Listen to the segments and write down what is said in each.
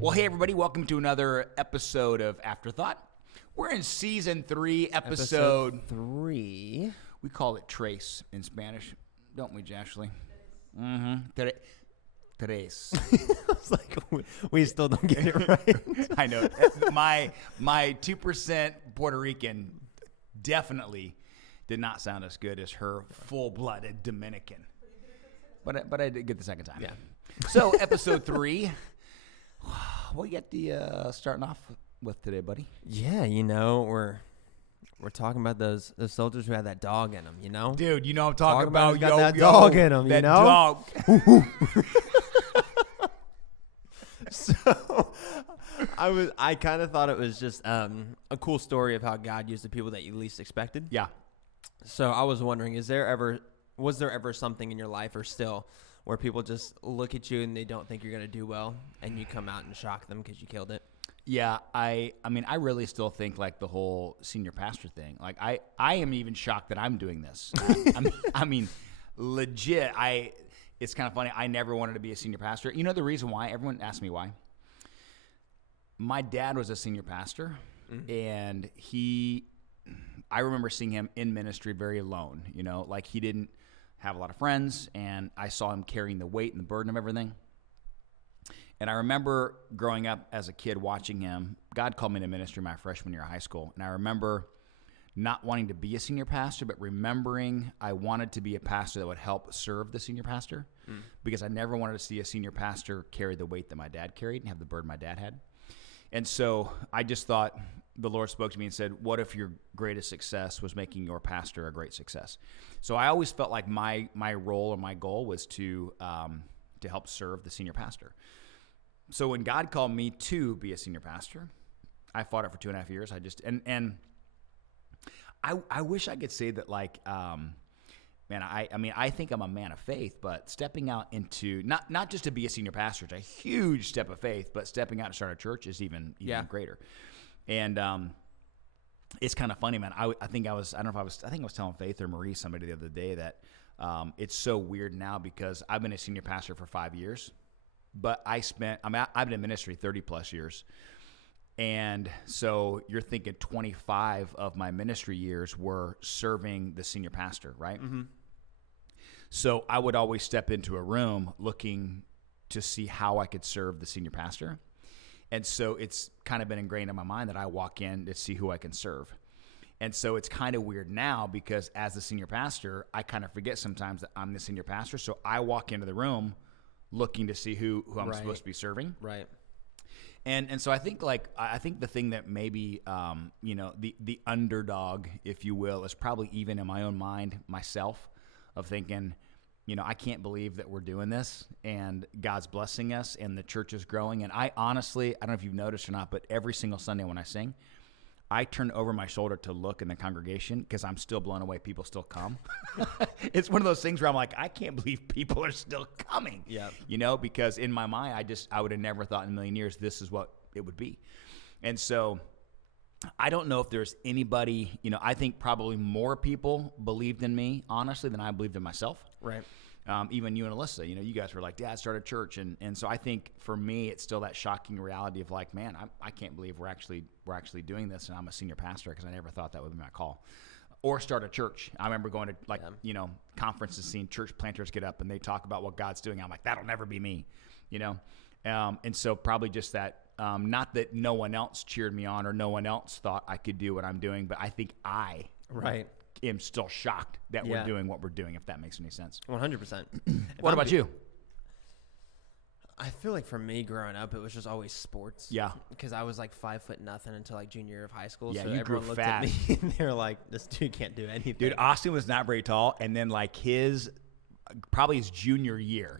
Well, hey, everybody. Welcome to another episode of Afterthought. We're in Season 3, Episode 3. We call it Trace in Spanish, don't we, Jashley? Mm-hmm. Tres. It's like we still don't get it right. I know. My 2% Puerto Rican definitely did not sound as good as her full-blooded Dominican. But I did good the second time. Yeah. So, Episode 3. What you got the starting off with today, buddy? Yeah, we're talking about those soldiers who had that dog in them, Dude, you know I'm talking about. Got that dog in them, that dog. So I kind of thought it was just a cool story of how God used the people that you least expected. Yeah. So I was wondering, was there ever something in your life or still where people just look at you and they don't think you're going to do well and you come out and shock them because you killed it? Yeah, I mean, I really still think like the whole senior pastor thing. Like I am even shocked that I'm doing this. I mean, legit. It's kind of funny. I never wanted to be a senior pastor. You know the reason why? Everyone asks me why. My dad was a senior pastor, and I remember seeing him in ministry very alone. Like he didn't have a lot of friends, and I saw him carrying the weight and the burden of everything. And I remember growing up as a kid watching him. God called me to ministry my freshman year of high school, and I remember not wanting to be a senior pastor, but remembering I wanted to be a pastor that would help serve the senior pastor because I never wanted to see a senior pastor carry the weight that my dad carried and have the burden my dad had. And so I just thought the Lord spoke to me and said, what if your greatest success was making your pastor a great success? So I always felt like my role or my goal was to help serve the senior pastor. So when God called me to be a senior pastor, I fought it for 2.5 years. I wish I could say that like, man, I think I'm a man of faith, but stepping out into not just to be a senior pastor, it's a huge step of faith, but stepping out to start a church is even greater. And it's kind of funny, man. I think I was telling Faith or Marie somebody the other day that it's so weird now because I've been a senior pastor for 5 years, but I've been in ministry 30 plus years. And so you're thinking 25 of my ministry years were serving the senior pastor, right? Mm-hmm. So I would always step into a room looking to see how I could serve the senior pastor. And so it's kind of been ingrained in my mind that I walk in to see who I can serve. And so it's kind of weird now because as the senior pastor, I kind of forget sometimes that I'm the senior pastor. So I walk into the room looking to see who I'm supposed to be serving. Right. And so I think the thing that maybe the underdog, if you will, is probably even in my own mind myself of thinking, I can't believe that we're doing this and God's blessing us and the church is growing. And I honestly, I don't know if you've noticed or not, but every single Sunday when I sing, I turn over my shoulder to look in the congregation because I'm still blown away. People still come. It's one of those things where I'm like, I can't believe people are still coming. Yeah. Because in my mind, I would have never thought in a million years this is what it would be. And so I don't know if there's anybody, I think probably more people believed in me, honestly, than I believed in myself. Right. Even you and Alyssa, you guys were like, Dad, start a church. And so I think for me, it's still that shocking reality of like, man, I can't believe we're actually doing this. And I'm a senior pastor because I never thought that would be my call. Or start a church. I remember going to conferences, seeing church planters get up and they talk about what God's doing. I'm like, that'll never be me, And so probably just that, not that no one else cheered me on or no one else thought I could do what I'm doing, but I think I am still shocked that we're doing what we're doing, if that makes any sense. 100%. What about you? I feel like for me growing up, it was just always sports. Yeah. Because I was like 5'0" until like junior year of high school. Yeah, so you everyone grew looked fast. at me and they were like, this dude can't do anything. Dude, Austin was not very tall. And then like probably his junior year,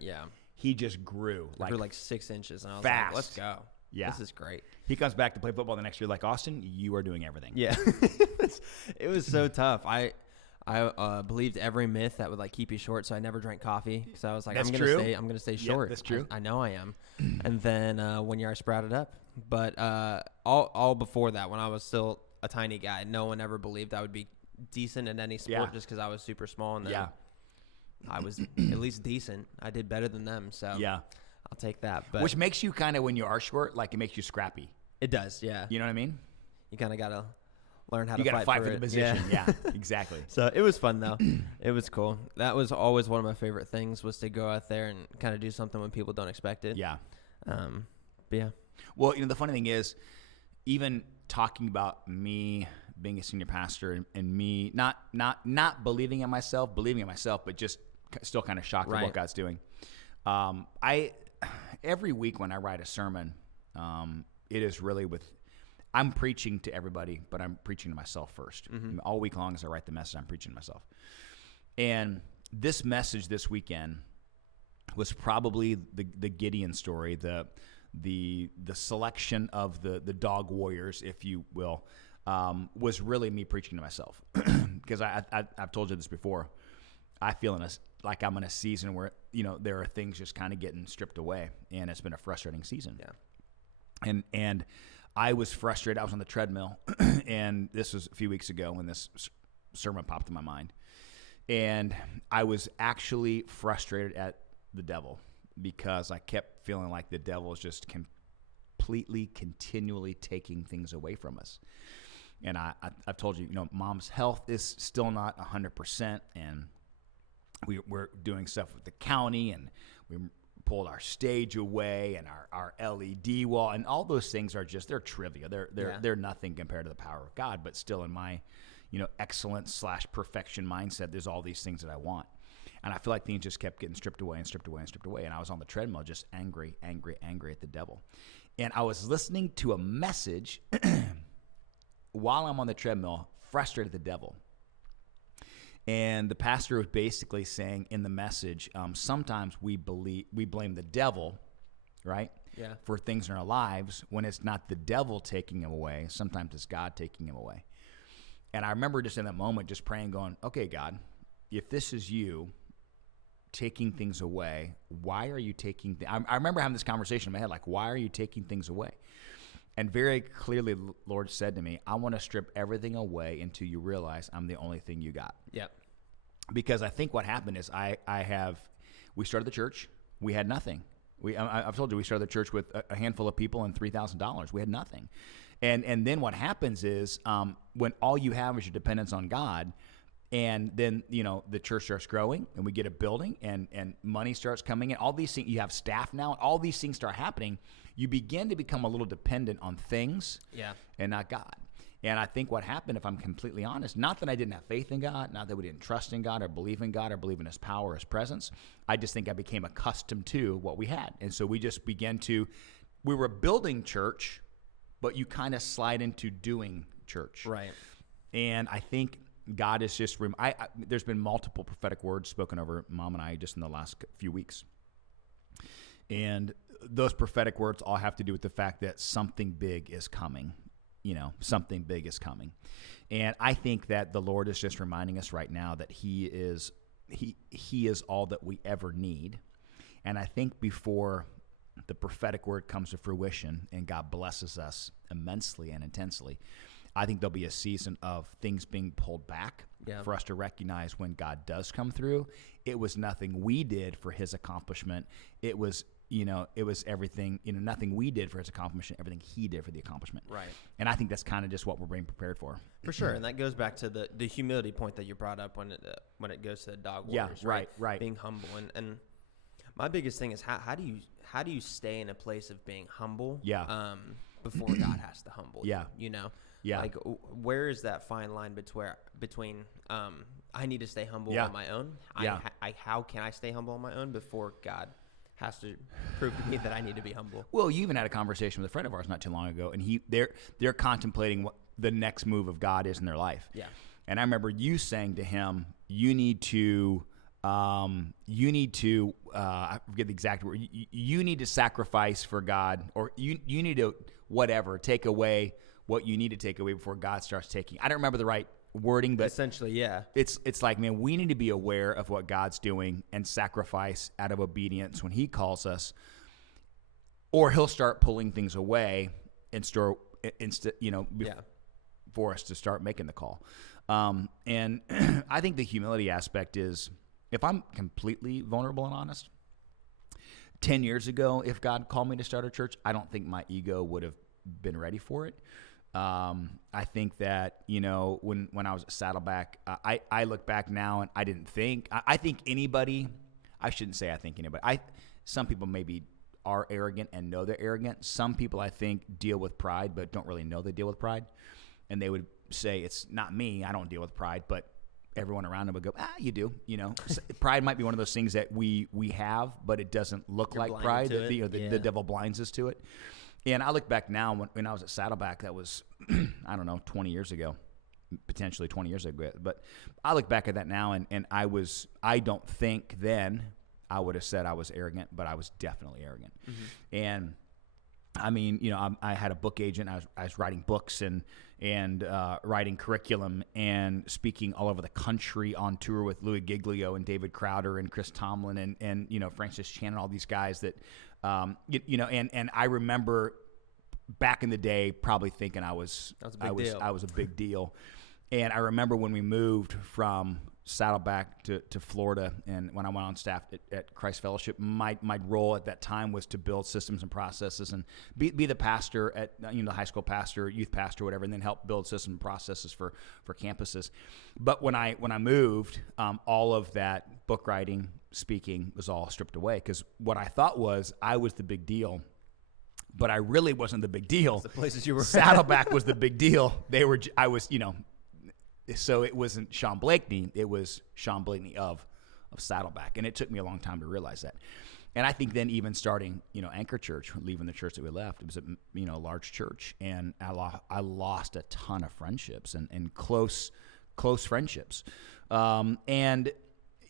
he just grew. He grew like 6 inches. And I was fast. like, let's go. Yeah. This is great. He comes back to play football the next year like, Austin, you are doing everything. Yeah. It was so tough. I believed every myth that would like keep you short, so I never drank coffee because I was like, I'm gonna stay short. Yeah, that's true. I know I am. And then 1 year I sprouted up, but all before that, when I was still a tiny guy, no one ever believed I would be decent in any sport just because I was super small. And then I was at least decent. I did better than them. So I'll take that. But Which makes you kind of, when you are short, like it makes you scrappy. it does, yeah. You know what I mean? You kind of got to learn how You to got to fight fight for the it. position. Yeah, exactly. So it was fun, though. It was cool. That was always one of my favorite things, was to go out there and kind of do something when people don't expect it. Yeah. But yeah. Well, the funny thing is, even talking about me being a senior pastor and me not believing in myself, but just still kind of shocked at what God's doing. Every week when I write a sermon, it is really I'm preaching to everybody, but I'm preaching to myself first. Mm-hmm. All week long as I write the message, I'm preaching to myself. And this message this weekend was probably the Gideon story, the selection of the dog warriors, if you will, was really me preaching to myself. Because I've told you this before. I feel like I'm in a season where, there are things just kind of getting stripped away, and it's been a frustrating season. Yeah. And I was frustrated. I was on the treadmill, and this was a few weeks ago when this sermon popped in my mind. And I was actually frustrated at the devil because I kept feeling like the devil is just completely, continually taking things away from us. And I've told you, Mom's health is still not 100%, and we're doing stuff with the county, and we pulled our stage away and our LED wall, and all those things are they're trivia. They're nothing compared to the power of God, but still in my, excellence/perfection mindset, there's all these things that I want. And I feel like things just kept getting stripped away and stripped away and stripped away. And I was on the treadmill just angry at the devil. And I was listening to a message while I'm on the treadmill, frustrated at the devil. And the pastor was basically saying in the message, sometimes we blame the devil, right? Yeah. For things in our lives when it's not the devil taking him away. Sometimes it's God taking him away. And I remember just in that moment just praying, going, okay, God, if this is you taking things away, why are you taking I remember having this conversation in my head, like, why are you taking things away? And very clearly, the Lord said to me, I want to strip everything away until you realize I'm the only thing you got. Yep. Because I think what happened is we started the church. We had nothing. I've told you, we started the church with a handful of people and $3,000. We had nothing. And then what happens is when all you have is your dependence on God, and then, the church starts growing, and we get a building, and money starts coming in. All these things, you have staff now, all these things start happening. You begin to become a little dependent on things and not God. And I think what happened, if I'm completely honest, not that I didn't have faith in God, not that we didn't trust in God or believe in God or believe in his power, his presence. I just think I became accustomed to what we had. And so we just we were building church, but you kind of slide into doing church. Right. And I think God is just, there's been multiple prophetic words spoken over Mom and I just in the last few weeks. And those prophetic words all have to do with the fact that something big is coming. Something big is coming. And I think that the Lord is just reminding us right now that he is all that we ever need. And I think before the prophetic word comes to fruition and God blesses us immensely and intensely, I think there'll be a season of things being pulled back for us to recognize when God does come through. It was nothing we did for his accomplishment. It was everything, nothing we did for his accomplishment, everything he did for the accomplishment. Right. And I think that's kind of just what we're being prepared for. For sure. And that goes back to the humility point that you brought up when it goes to the dog warriors. Yeah, right. Being humble. And my biggest thing is how do you stay in a place of being humble? Yeah. Before God has to humble you. Yeah. Yeah. Like, where is that fine line between I need to stay humble on my own? How can I stay humble on my own before God has to prove to me that I need to be humble? Well, you even had a conversation with a friend of ours not too long ago, and they're contemplating what the next move of God is in their life. Yeah. And I remember you saying to him, you need to I forget the exact word. You need to sacrifice for God, or you need to take away what you need to take away before God starts taking. I don't remember the right wording, but essentially, yeah. It's like, man, we need to be aware of what God's doing and sacrifice out of obedience when he calls us, or he'll start pulling things away and for us to start making the call. And I think the humility aspect is, if I'm completely vulnerable and honest, 10 years ago, if God called me to start a church, I don't think my ego would have been ready for it. I think that, when I was at Saddleback, I look back now and I didn't think, I think anybody, I shouldn't say I think anybody, some people maybe are arrogant and know they're arrogant. Some people, I think, deal with pride but don't really know they deal with pride. And they would say, it's not me, I don't deal with pride, but everyone around them would go, you do, Pride might be one of those things that we have, but it doesn't look like pride. The devil blinds us to it. And I look back now when I was at Saddleback, that was, I don't know, 20 years ago, potentially 20 years ago. But I look back at that now, and I don't think then I would have said I was arrogant, but I was definitely arrogant. Mm-hmm. And I mean, I had a book agent. I was writing books and writing curriculum and speaking all over the country on tour with Louis Giglio and David Crowder and Chris Tomlin and Francis Chan and all these guys that, and I remember back in the day probably thinking I was a big deal. And I remember when we moved from Saddleback to Florida, and when I went on staff at Christ Fellowship, my role at that time was to build systems and processes and be the pastor at the high school pastor, youth pastor, whatever, and then help build systems and processes for campuses. But when I moved, all of that book writing, speaking was all stripped away, because what I thought was I was the big deal. But I really wasn't the big deal. The places you were Saddleback was the big deal. So it wasn't Sean Blakeney, it was Sean Blakeney of Saddleback. And it took me a long time to realize that. And I think then even starting, Anchor Church, leaving the church that we left, it was a large church. And I lost a ton of friendships and close friendships. And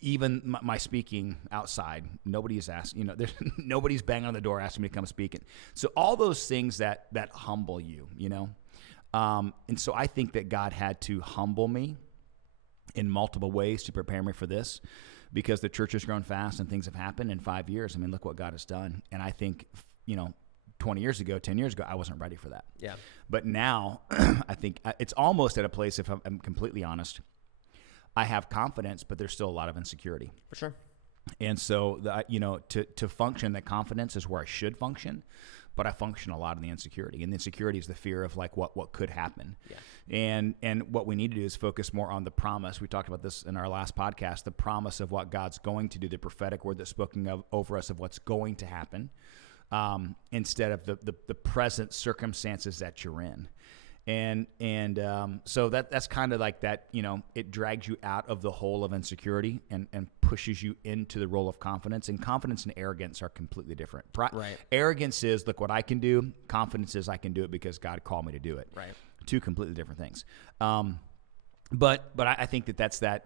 even my speaking outside, nobody's asking, nobody's banging on the door asking me to come speak. So all those things that humble you, and so I think that God had to humble me in multiple ways to prepare me for this, because the church has grown fast and things have happened in 5 years. I mean, look what God has done. And I think, 20 years ago, 10 years ago, I wasn't ready for that. Yeah. But now I think it's almost at a place, if I'm completely honest, I have confidence, but there's still a lot of insecurity. For sure. And so, to function, that confidence is where I should function, but I function a lot in the insecurity. And the insecurity is the fear of like what could happen. Yeah. And what we need to do is focus more on the promise. We talked about this in our last podcast, the promise of what God's going to do, the prophetic word that's spoken over us of what's going to happen, instead of the present circumstances that you're in. So that's kind of like that, it drags you out of the hole of insecurity and pushes you into the role of confidence. And confidence and arrogance are completely different. Right. Arrogance is, look what I can do. Confidence is, I can do it because God called me to do it. Right. Two completely different things. But I think that's that,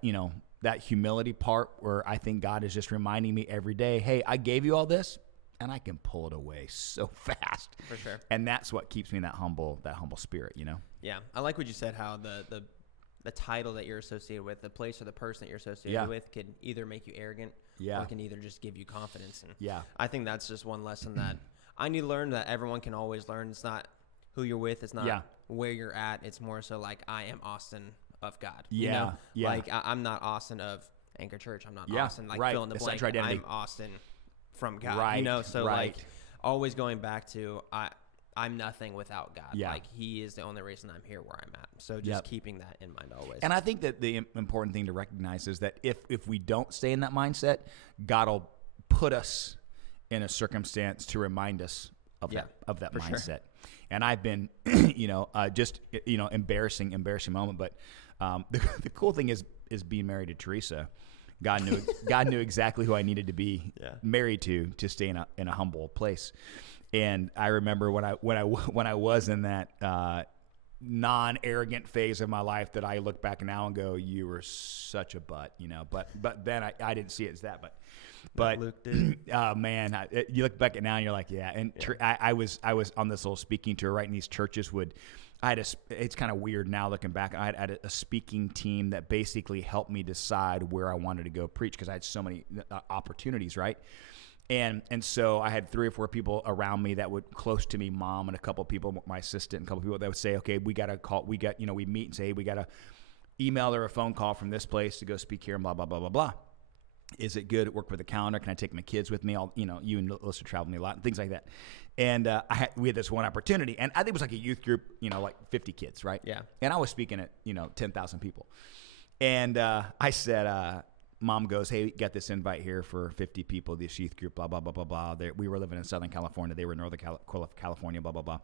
that humility part where I think God is just reminding me every day, hey, I gave you all this, and I can pull it away so fast. For sure. And that's what keeps me in that humble spirit, Yeah. I like what you said, how the title that you're associated with, the place or the person that you're associated with, can either make you arrogant or can either just give you confidence. And I think that's just one lesson that I need to learn, that everyone can always learn. It's not who you're with. It's not where you're at. It's more so like, I am Austin of God. Yeah. Like I'm not Austin of Anchor Church. I'm not Austin, like fill in the blank. I'm Austin from God, like always going back to I'm nothing without God. Like He is the only reason I'm here where I'm at. So just keeping that in mind always. And I think that the important thing to recognize is that if we don't stay in that mindset, God will put us in a circumstance to remind us of that mindset. Sure. And I've been, embarrassing moment. But the cool thing is being married to Teresa. God knew exactly who I needed to be married to stay in a humble place. And I remember when I was in that non-arrogant phase of my life, that I look back now and go, you were such a butt, But then I didn't see it as that, but Luke did. Man, you look back at now and you're like, yeah. And I was on this little speaking tour, right? And these churches it's kind of weird now looking back. I had a speaking team that basically helped me decide where I wanted to go preach, because I had so many opportunities, right? And so I had 3 or 4 people around me that would close to me, mom and a couple of people, my assistant and a couple of people that would say, okay, we got to call, we meet and say, hey, we got to email or a phone call from this place to go speak here and blah, blah, blah, blah, blah. Is it good? Work with a calendar? Can I take my kids with me? You and Alyssa travel with me a lot and things like that. And we had this one opportunity, and I think it was like a youth group, like 50 kids, right? Yeah. And I was speaking at 10,000 people, and I said, Mom goes, hey, you got this invite here for 50 people, this youth group, blah blah blah blah blah. We were living in Southern California, they were in Northern California, blah blah blah.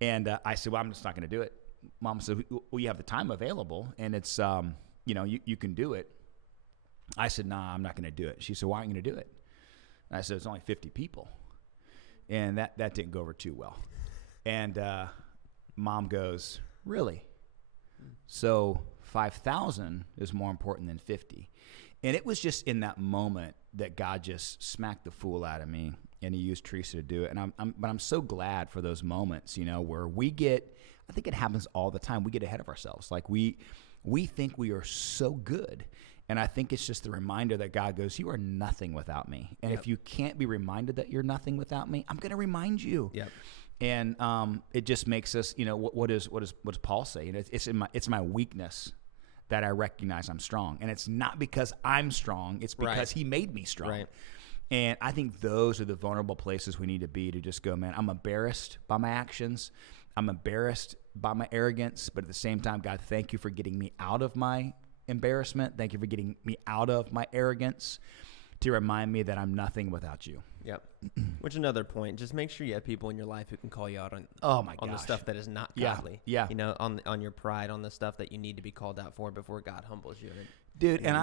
And I said, well, I'm just not going to do it. Mom said, well, you have the time available, and it's you can do it. I said, nah, I'm not going to do it. She said, why aren't you going to do it? And I said, it's only 50 people. And that didn't go over too well. And Mom goes, really? So 5,000 is more important than 50. And it was just in that moment that God just smacked the fool out of me, and he used Teresa to do it. And I'm so glad for those moments, where we get, I think it happens all the time, we get ahead of ourselves. Like we think we are so good. And I think it's just the reminder that God goes, you are nothing without me. And if you can't be reminded that you're nothing without me, I'm going to remind you. Yep. And it just makes us, what does Paul say? It's my weakness that I recognize I'm strong. And it's not because I'm strong. It's because he made me strong. Right. And I think those are the vulnerable places we need to be, to just go, man, I'm embarrassed by my actions. I'm embarrassed by my arrogance. But at the same time, God, thank you for getting me out of my embarrassment. Thank you for getting me out of my arrogance, to remind me that I'm nothing without you. Yep. Which, another point, just make sure you have people in your life who can call you out on the stuff that is not godly. Yeah. On your pride, on the stuff that you need to be called out for before God humbles you. Dude, and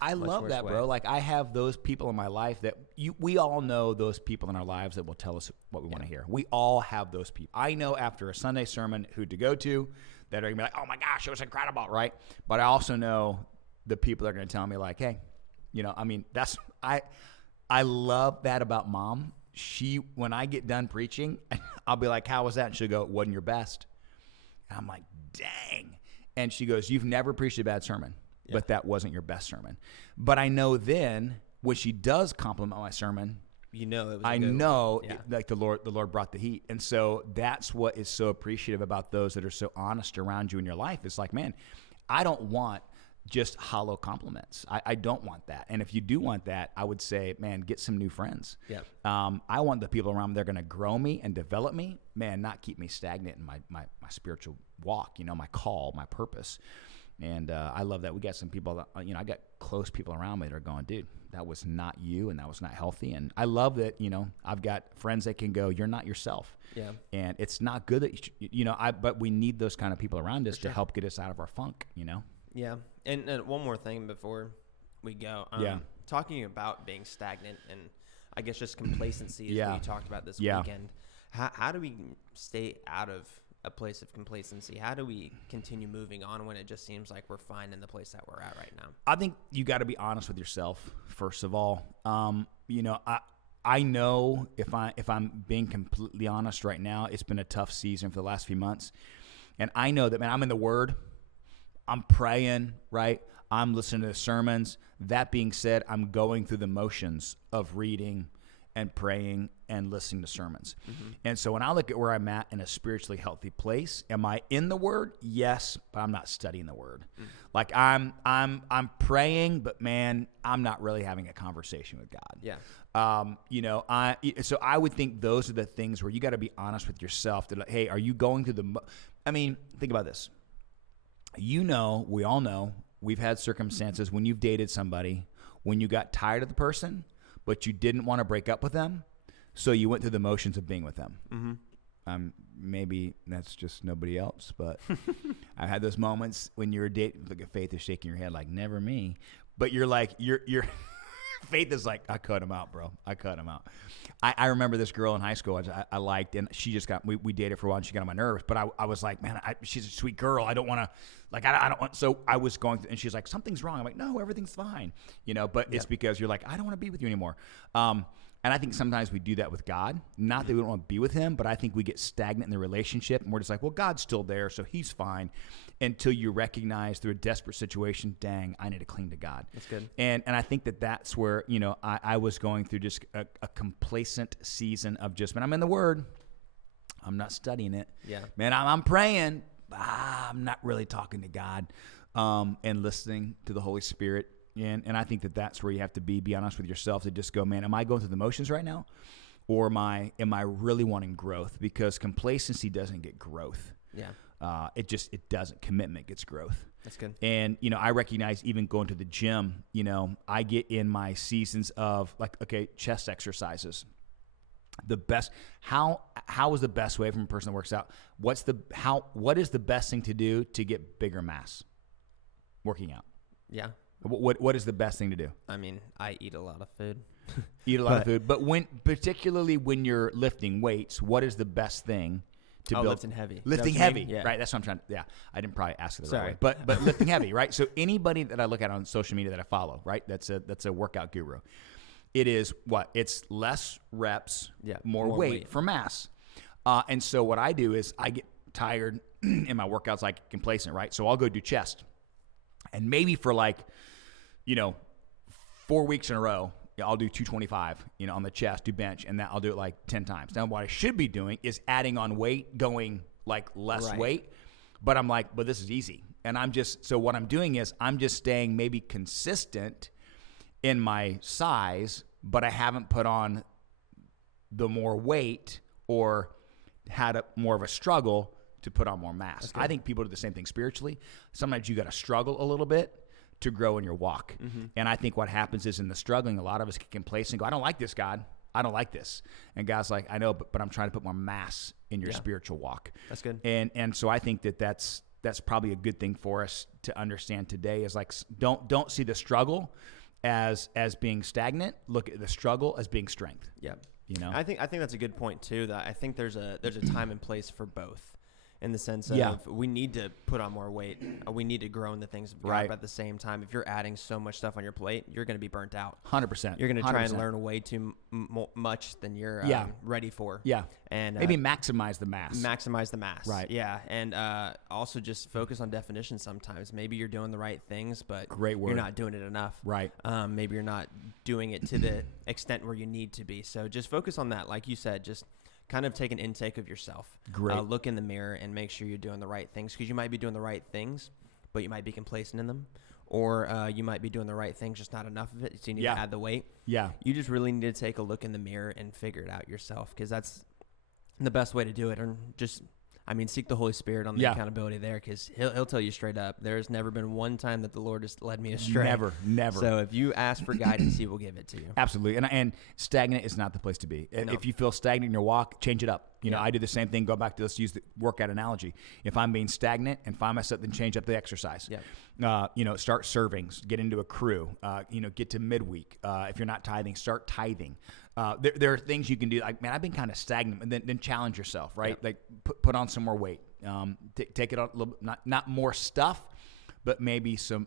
I love that, bro. Like, I have those people in my life that we all know those people in our lives that will tell us what we want to hear. We all have those people. I know after a Sunday sermon who to go to, that are going to be like, oh my gosh, it was incredible, right? But I also know the people that are going to tell me like, hey, I love that about Mom. When I get done preaching, I'll be like, how was that? And she'll go, it wasn't your best. And I'm like, dang. And she goes, you've never preached a bad sermon, but that wasn't your best sermon. But I know then when she does compliment my sermon, like the Lord brought the heat. And so that's what is so appreciative about those that are so honest around you in your life. It's like, man, I don't want just hollow compliments. I don't want that. And if you do want that, I would say, man, get some new friends. Yeah. I want the people around me that are going to grow me and develop me, man, not keep me stagnant in my spiritual walk, my call, my purpose. And I love that. We got some people that, I got close people around me that are going, dude, that was not you, and that was not healthy. And I love that, I've got friends that can go, you're not yourself. Yeah. And it's not good that, but we need those kind of people around us to help get us out of our funk, Yeah. And one more thing before we go. Talking about being stagnant and I guess just complacency is what you talked about this weekend. How do we stay out of a place of complacency? How do we continue moving on when it just seems like we're fine in the place that we're at right now? I think you got to be honest with yourself, first of all. I know if I'm being completely honest right now, it's been a tough season for the last few months. And I know that, man, I'm in the Word. I'm praying, right? I'm listening to the sermons. That being said, I'm going through the motions of reading and praying and listening to sermons. Mm-hmm. And so when I look at where I'm at in a spiritually healthy place, am I in the Word? Yes, but I'm not studying the Word. Mm-hmm. Like I'm praying, but man, I'm not really having a conversation with God. Yeah. So I would think those are the things where you got to be honest with yourself. That, hey, are you going through think about this. We all know, we've had circumstances when you've dated somebody, when you got tired of the person, but you didn't want to break up with them, so you went through the motions of being with them. Mm-hmm. Maybe that's just nobody else, but I've had those moments when you're dating. Look at Faith is shaking her head like, never me. But you're like, you're Faith is like, I cut him out, bro. I cut him out. I remember this girl in high school I liked, and she just we dated for a while, and she got on my nerves. But I was like, man, she's a sweet girl. I don't want to, I don't want. So I was going through, and she's like, something's wrong. I'm like, no, everything's fine. But it's because you're like, I don't want to be with you anymore. And I think sometimes we do that with God. Not that we don't want to be with him, but I think we get stagnant in the relationship, and we're just like, well, God's still there, so he's fine, until you recognize through a desperate situation, dang, I need to cling to God. That's good. And I think that's where, I was going through just a complacent season of just, man, I'm in the Word. I'm not studying it. Yeah. Man, I'm praying. I'm not really talking to God and listening to the Holy Spirit. And I think that's where you have to be honest with yourself to just go, man, am I going through the motions right now? Or am I really wanting growth? Because complacency doesn't get growth. Yeah. It doesn't. Commitment gets growth. That's good. And, I recognize even going to the gym, I get in my seasons of chest exercises. The best, how is the best way from a person that works out? What is the best thing to do to get bigger mass? Working out. Yeah. What is the best thing to do? I mean, I eat a lot of food. Eat a lot of food. But particularly when you're lifting weights, what is the best thing to build? Lifting heavy. Lifting heavy, yeah. Right? That's what I'm trying to, yeah. I didn't probably ask it the right way. But lifting heavy, right? So anybody that I look at on social media that I follow, right? That's a workout guru. It is what? It's less reps, more weight for mass. And so what I do is I get tired in my workouts, like complacent, right? So I'll go do chest. And maybe for 4 weeks in a row, I'll do 225, on the chest, do bench, and that I'll do it 10 times. Now, what I should be doing is adding on weight, going less weight. But I'm but this is easy. And so what I'm doing is I'm just staying maybe consistent in my size, but I haven't put on the more weight or had more of a struggle to put on more mass. I think people do the same thing spiritually. Sometimes you got to struggle a little bit to grow in your walk. Mm-hmm. And I think what happens is in the struggling, a lot of us get complacent and go, I don't like this, God. I don't like this. And God's like, I know, but I'm trying to put more mass in your spiritual walk. That's good. And so I think that's probably a good thing for us to understand today is don't see the struggle as being stagnant. Look at the struggle as being strength. Yeah. I think that's a good point too, that I think there's a time and place for both. In the sense of we need to put on more weight. We need to grow in the things of God. Right. But at the same time, if you're adding so much stuff on your plate, you're going to be burnt out. 100%. You're going to try and learn way too much than you're ready for. Yeah. And maybe maximize the mass. Maximize the mass. Right. Yeah. And also just focus on definition sometimes. Maybe you're doing the right things, but great word. You're not doing it enough. Right. Maybe you're not doing it to the extent where you need to be. So just focus on that. Like you said, just kind of take an intake of yourself. Great. Look in the mirror and make sure you're doing the right things, because you might be doing the right things, but you might be complacent in them. Or you might be doing the right things, just not enough of it, so you need to add the weight. Yeah. You just really need to take a look in the mirror and figure it out yourself, because that's the best way to do it. And just, seek the Holy Spirit on the accountability there, because he'll tell you straight up. There's never been one time that the Lord has led me astray. Never. So if you ask for guidance, he will give it to you. Absolutely. And stagnant is not the place to be. No. If you feel stagnant in your walk, change it up. I do the same thing. Go back to, let's use the workout analogy. If I'm being stagnant and find myself, then change up the exercise. Yeah. Start servings, get into a crew, get to midweek. If you're not tithing, start tithing. There are things you can do. I've been kind of stagnant, and then challenge yourself, right? Yep. Put on some more weight. Take it on a little, not more stuff, but maybe some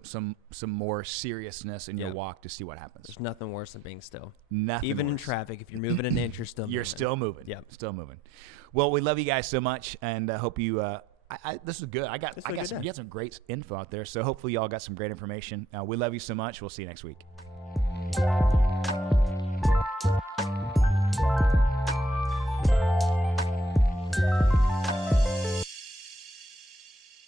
more seriousness in your walk to see what happens. There's nothing worse than being still. Nothing. Even worse. In traffic, if you're moving an inch, you're still moving. You're still moving. Yeah, still moving. Well, we love you guys so much, and hope you. This is good. You got some great info out there. So hopefully y'all got some great information. We love you so much. We'll see you next week.